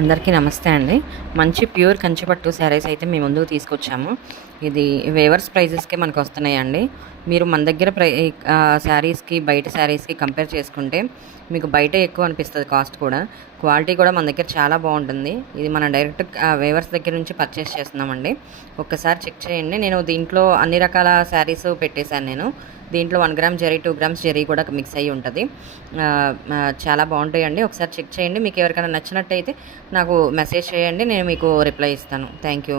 అందరికీ నమస్తే అండి. మంచి ప్యూర్ కంచిపట్టు శారీస్ అయితే మీ ముందుకు తీసుకొచ్చాము. ఇది వేవర్స్ ప్రైజెస్‌కే మనకొస్తున్నాయండి. మీరు మన దగ్గర శారీస్‌కి, బయట శారీస్‌కి కంపేర్ చేసుకుంటే మీకు బయటే ఎక్కువ అనిపిస్తది కాస్ట్ కూడా. క్వాలిటీ కూడా మన దగ్గర చాలా బావుంటుంది. ఇది మనం డైరెక్ట్ వేవర్స్ దగ్గర నుంచి పర్చేస్ చేస్తున్నామండి. ఒక్కసారి చెక్ చేయండి. నేను దీంట్లో అన్ని రకాల శారీస్ పెట్టేశాను నేను. దీంట్లో 1 గ్రామ్ జరీ, 2 గ్రామ్స్ జరీ కూడా మిక్స్ అయ్యి ఉంటది. చాలా బావుంటాయండి. ఒకసారి చెక్ చేయండి. మీకు ఎవరికైనా నచ్చినట్టయితే నాకు మెసేజ్ చేయండి. నేను మీకు రిప్లై ఇస్తాను. Thank you.